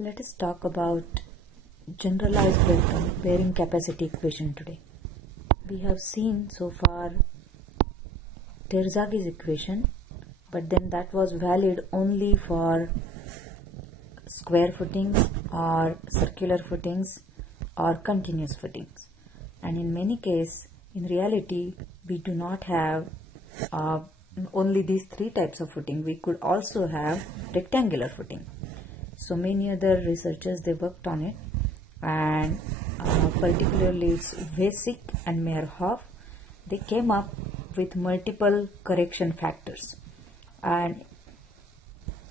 Let us talk about generalized bearing capacity equation today. We have seen so far Terzaghi's equation, but then that was valid only for square footings or circular footings or continuous footings. And in many cases, in reality, we do not have only these three types of footing. We could also have rectangular footing. So many other researchers, they worked on it, and particularly it's Vesic and Meyerhoff, they came up with multiple correction factors, and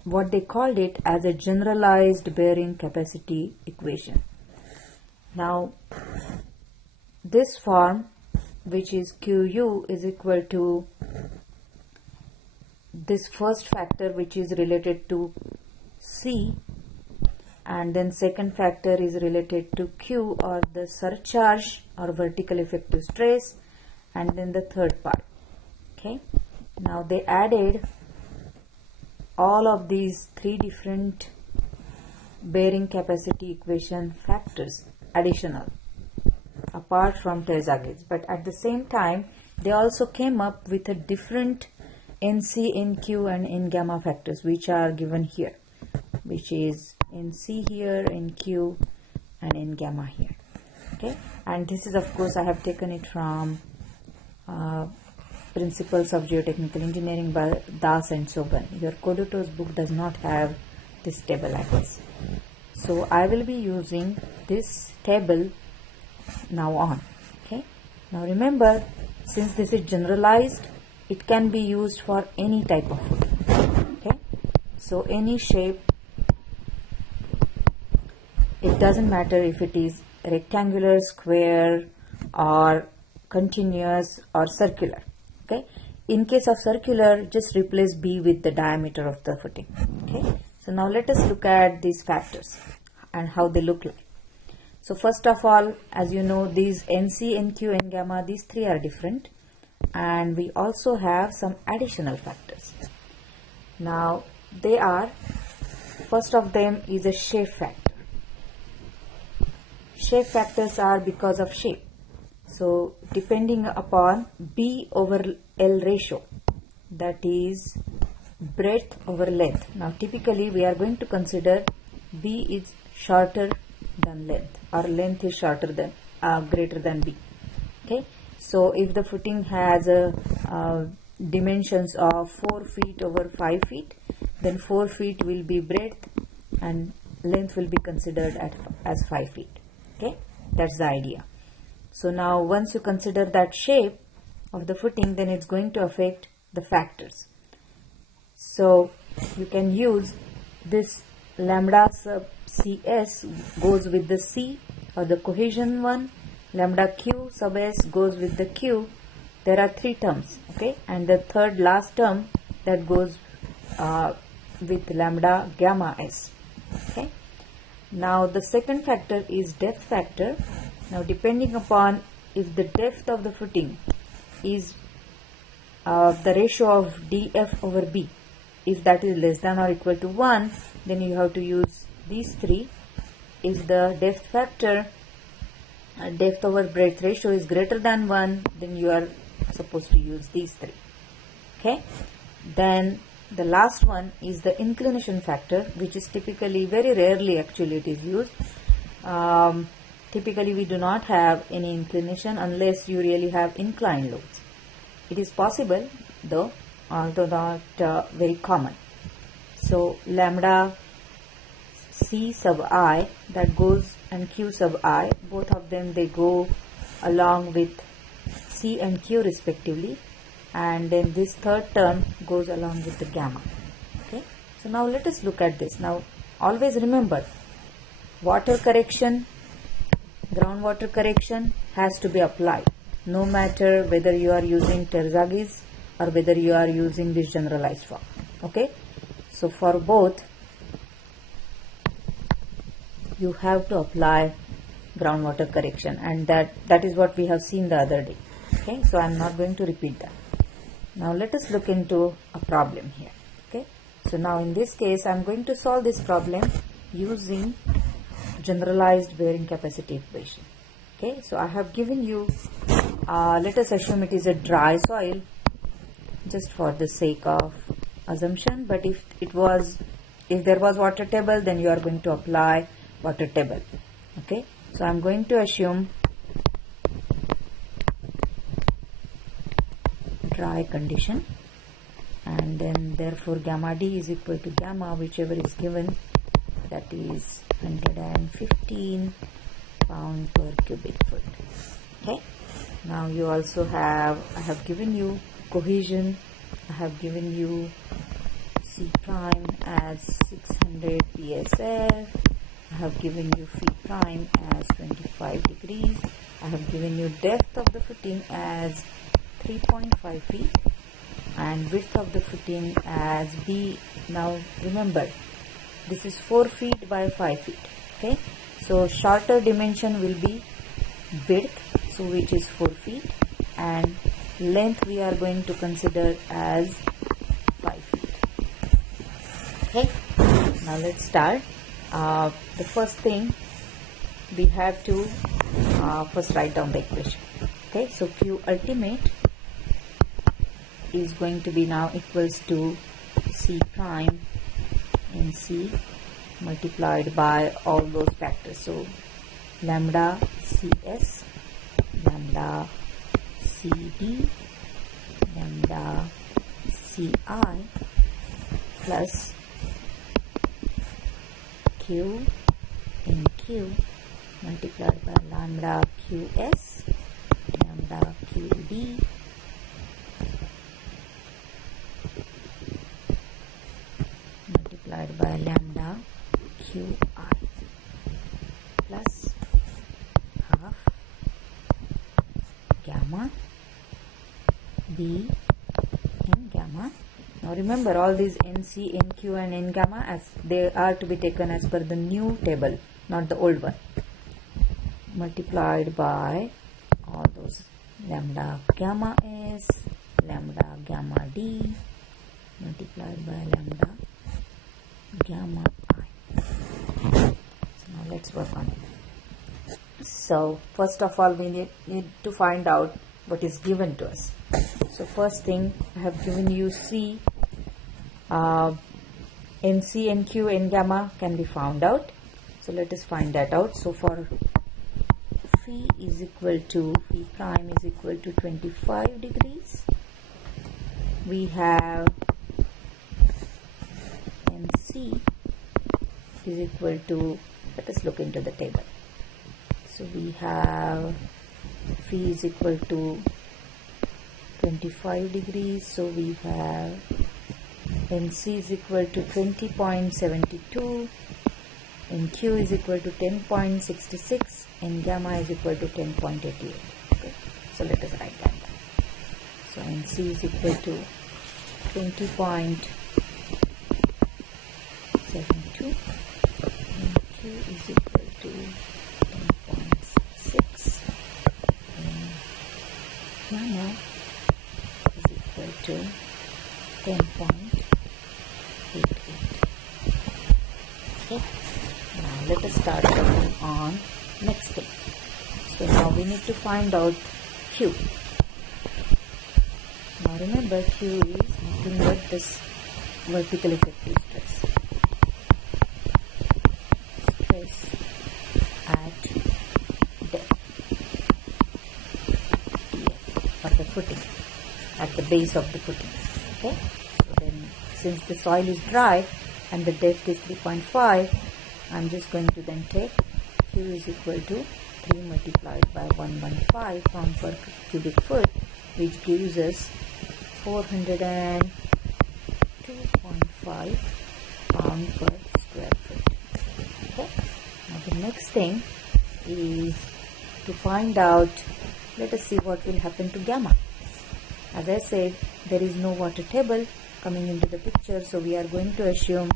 what they called it as a generalized bearing capacity equation. Now this form, which is QU, is equal to this first factor, which is related to C, and then second factor is related to Q, or the surcharge or vertical effective stress, and then the third part. Okay, now they added all of these three different bearing capacity equation factors additional apart from Terzaghi's, but at the same time they also came up with a different NC, NQ and N gamma factors, which are given here, which is NC here, NQ and N gamma here. Okay, and this is, of course, I have taken it from Principles of Geotechnical Engineering by Das and Soban. Your Kodoto's book does not have this table like this. So I will be using this table now on. Okay, now remember, since this is generalized, it can be used for any type of footing. Okay, so any shape, it doesn't matter if it is rectangular, square or continuous or circular. Okay, in case of circular, just replace B with the diameter of the footing. Okay, so now let us look at these factors and how they look like. So first of all, as you know, these NC, NQ, N gamma, these three are different, and we also have some additional factors. Now they are, first of them is a shape factor. Shape factors are because of shape. So depending upon B over L ratio, that is breadth over length. Now typically we are going to consider B is shorter than length, or length is shorter than greater than B. Okay, so if the footing has dimensions of 4 feet over 5 feet, then 4 feet will be breadth and length will be considered as 5 feet. Okay, that's the idea. So now once you consider that shape of the footing, then it's going to affect the factors. So you can use this lambda sub CS goes with the C, or the cohesion one, lambda Q sub S goes with the Q. There are three terms, okay, and the third last term that goes with lambda gamma S. Okay, now the second factor is depth factor. Now depending upon if the depth of the footing is the ratio of dF over B, if that is less than or equal to 1, then you have to use these three. If the depth factor, depth over breadth ratio is greater than 1, then you are supposed to use these three. Okay, then the last one is the inclination factor, which is typically, very rarely actually it is used. Typically we do not have any inclination unless you really have inclined loads. It is possible though, although not very common. So lambda C sub I that goes, and Q sub I, both of them, they go along with C and Q respectively, and then this third term goes along with the gamma. Okay, so now let us look at this. Now always remember, water correction, groundwater correction has to be applied, no matter whether you are using Terzaghi's or whether you are using this generalized form. Okay, so for both you have to apply groundwater correction, and that is what we have seen the other day. Okay, so I am not going to repeat that. Now let us look into a problem here. Okay, so now in this case I am going to solve this problem using generalized bearing capacity equation. Okay, so I have given you, let us assume it is a dry soil, just for the sake of assumption, but if there was water table, then you are going to apply water table. Okay, so I'm going to assume dry condition, and then therefore gamma D is equal to gamma whichever is given, that is 115 pound per cubic foot. Okay, now you also have, I have given you cohesion, I have given you C prime as 600 psf, I have given you phi prime as 25 degrees, I have given you depth of the footing as 3.5 feet and width of the footing as B. Now remember, this is 4 feet by 5 feet. Okay, so shorter dimension will be width, so which is 4 feet, and length we are going to consider as 5 feet. Okay, now let's start. The first thing we have to first write down the equation. Okay, so Q ultimate is going to be now equals to C prime in C multiplied by all those factors. So lambda CS, lambda CD, lambda CI plus Q in Q multiplied by lambda QS, lambda QD multiplied by lambda QI plus half gamma B in gamma. Now remember, all these NC, NQ and N gamma, as they are to be taken as per the new table, not the old one, multiplied by all those lambda gamma S, lambda gamma D multiplied by lambda gamma I. So now let's work on it. So first of all, we need to find out what is given to us. So first thing, I have given you C, NC, NQ, N gamma can be found out. So let us find that out. So for phi is equal to, phi prime is equal to 25 degrees. We have NC is equal to, let us look into the table. So we have phi is equal to 25 degrees. So we have NC is equal to 20.72, NQ is equal to 10.66, and gamma is equal to 10.88. Okay, so let us write that down. So NC is equal to 20.72, NQ is equal to 10.66, and gamma is equal to 10.88. Okay, now let us start working on next thing. So now we need to find out Q. Now remember, Q is nothing but this vertical effective stress. Stress at depth, of the footing, at the base of the footing. Okay, so then since the soil is dry and the depth is 3.5, I'm just going to then take Q is equal to 3 multiplied by 115 pound per cubic foot, which gives us 402.5 pound per square foot. Okay, now the next thing is to find out, let us see what will happen to gamma. As I said, there is no water table coming into the picture, so we are going to assume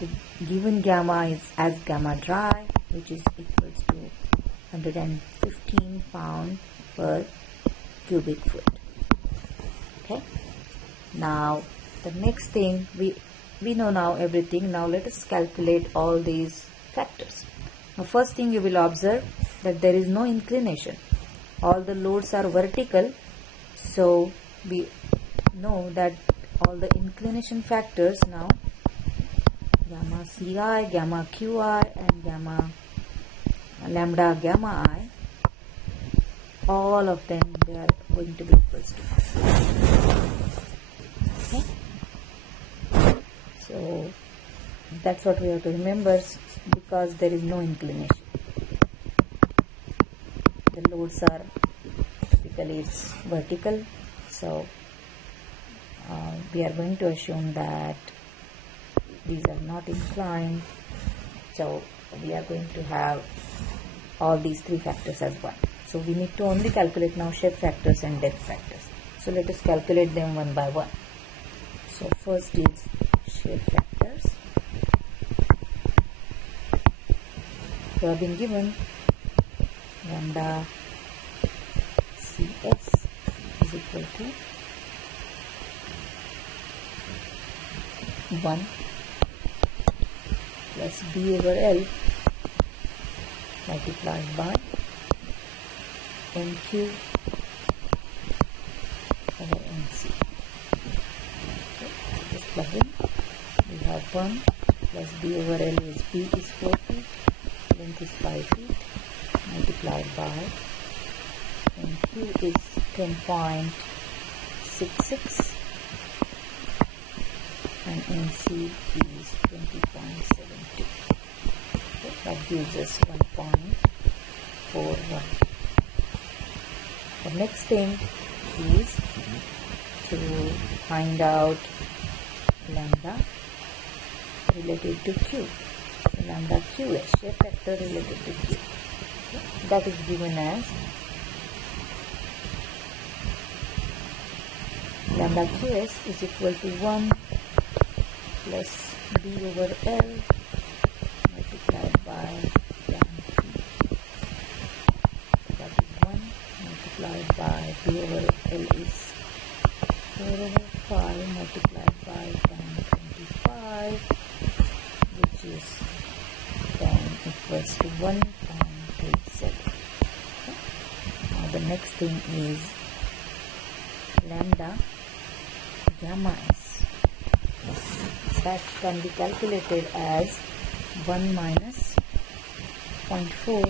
the given gamma is as gamma dry, which is equals to 115 pound per cubic foot. Okay, now the next thing, we we know now everything. Now let us calculate all these factors. Now first thing you will observe that there is no inclination. All the loads are vertical, so we know that all the inclination factors now, gamma Ci, gamma Qi and gamma lambda gamma I, all of them they are going to be equals to 1. Okay? So that's what we have to remember, because there is no inclination. The loads are typically it's vertical, so we are going to assume that these are not inclined, so we are going to have all these three factors as one. So we need to only calculate now shape factors and depth factors. So let us calculate them one by one. So first is shape factors. So have been given lambda Cs is equal to 1 plus B over L multiplied by NQ over NC. Okay, so just plug in. We have 1 plus B over L is B is 4 feet, length is 5 feet, multiplied by NQ is 10.66 and NC is 20.72. Okay, that gives us 1.41. The next thing is to find out lambda related to Q. So lambda QS, shape factor related to Q. Okay, that is given as lambda QS is equal to 1 plus B over L multiplied by tan phi. So that is 1 multiplied by B over L is 4 over 5 multiplied by tan 25, which is tan equals to 1.37. Okay. Now the next thing is lambda gamma S. That can be calculated as 1 minus 0.4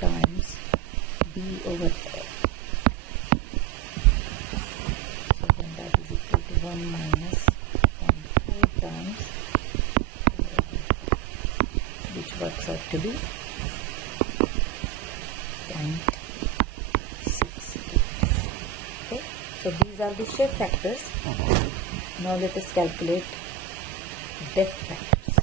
times B over L. So then that is equal to 1 minus 0.4 times, which works out to be 0.6. Okay, so these are the shape factors. Now let us calculate depth factors.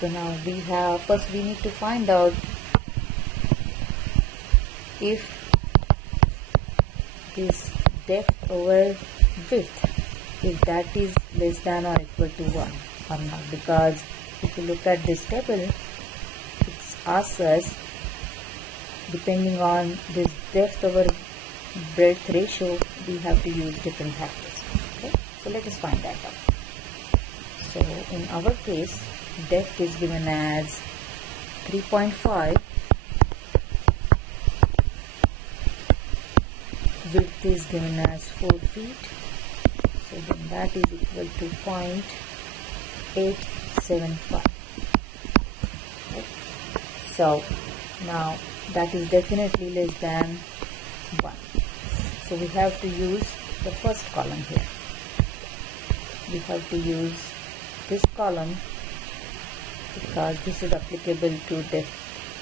So now first we need to find out if this depth over width, if that is less than or equal to 1 or not, because if you look at this table, it asks us, depending on this depth over breadth ratio, we have to use different factors. Okay, so let us find that out. So in our case, depth is given as 3.5, width is given as 4 feet, so then that is equal to 0.875. Okay. So now that is definitely less than 1. So we have to use the first column here. We have to use this column because this is applicable to depth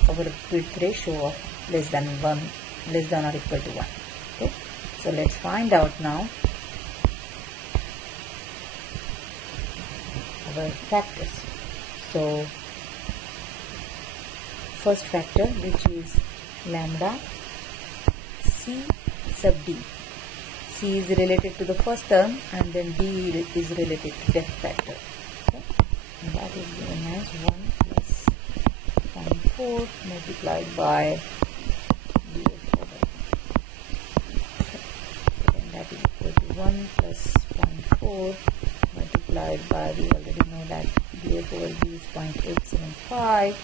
over width ratio of less than or equal to 1. Okay, so let's find out now our factors. So first factor, which is lambda C sub D. C is related to the first term and then D is related to depth factor. Okay, and that is given as 1 plus 0.4 multiplied by df over 1 plus 0.4 multiplied by, we already know that df over b is 0.875,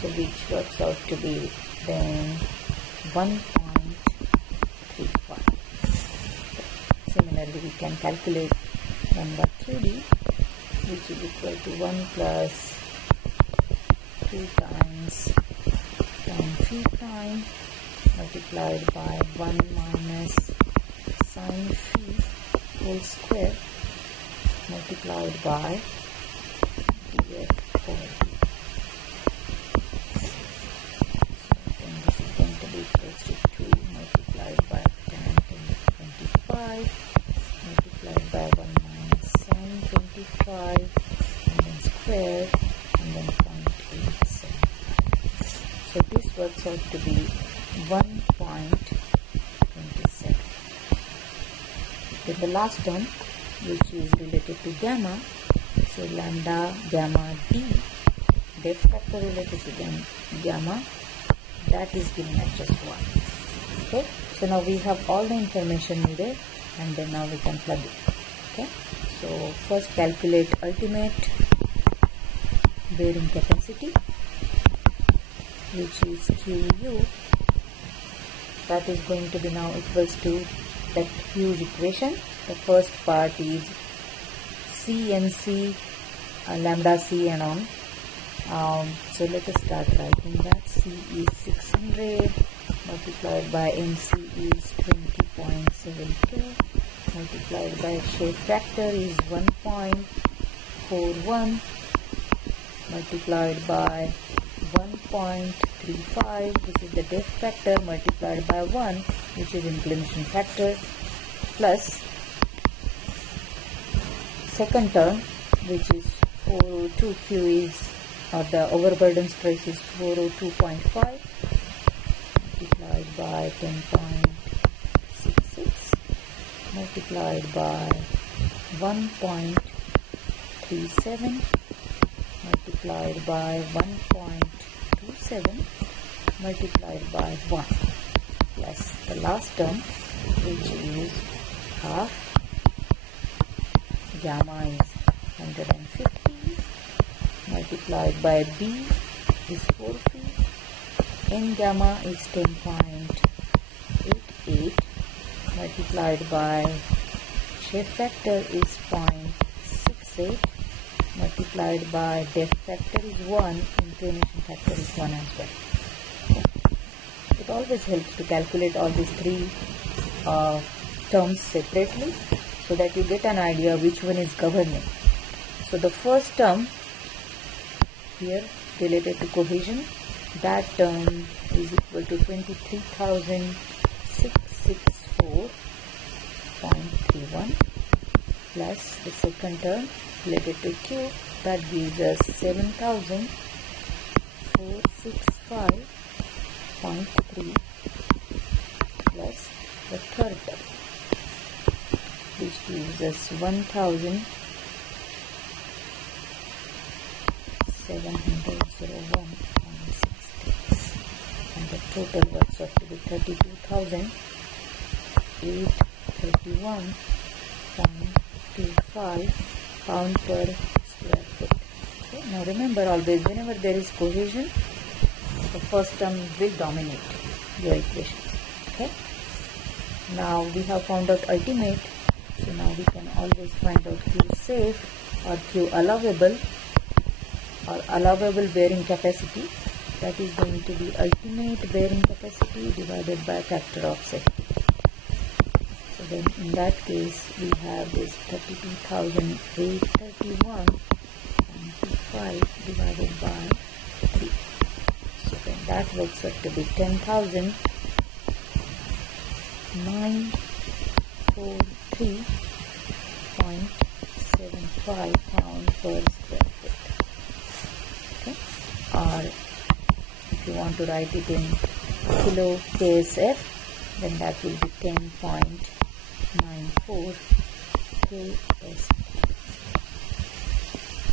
so which works out to be then 1.35. Similarly, we can calculate number 3d, which is equal to 1 plus 2 times tan phi prime multiplied by 1 minus sin phi whole square multiplied by df over d. So then this is going to be equals to 2 multiplied by tan 25 multiplied by 1 minus sin 25 and then square and then 0.875. So this works out to be 1.27. Then the last term, which is related to gamma, so lambda gamma d, def factor related to gamma, that is given at just 1. Okay, so now we have all the information needed, and then now we can plug it. Okay, so first calculate ultimate bearing capacity, which is QU. That is going to be now equals to that huge equation. The first part is C and C, lambda C and on. So let us start writing that. C is 600 multiplied by MC is 20.72 multiplied by shape factor is 1.41 multiplied by 1.35, which is the def factor, multiplied by 1, which is inclination factor, plus second term, which is 402, Q is, or the overburden stress is 402.5 multiplied by 10.66 multiplied by 1.37 multiplied by 1.27 multiplied by 1 plus the last term, which is half. Gamma is 150 multiplied by B is 4 feet. N gamma is 10.88 multiplied by shape factor is 0.68 multiplied by def factor is 1, inclination factor is 1 as well. It always helps to calculate all these three terms separately, so that you get an idea which one is governing. So the first term here related to cohesion, that term is equal to 23,664.31 plus the second term related to Q, that gives us 7,465.3 plus the third term, which gives us 1,701.60, and the total works out to be 32,831.25 pound per square foot. Okay. Now remember, always whenever there is cohesion, the first term will dominate your equation. Okay. Now we have found out ultimate, so now we can always find out Q safe or Q allowable bearing capacity. That is going to be ultimate bearing capacity divided by factor of safety. So then in that case we have this 32,831.25 divided by 3. So then that works out to be 10,943.75 pound per square foot. Okay. Or if you want to write it in kilo KSF, then that will be 10.94 KSF.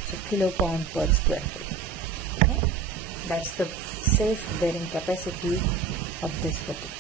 So kilo pound per square foot. Okay. That's the safe bearing capacity of this footing.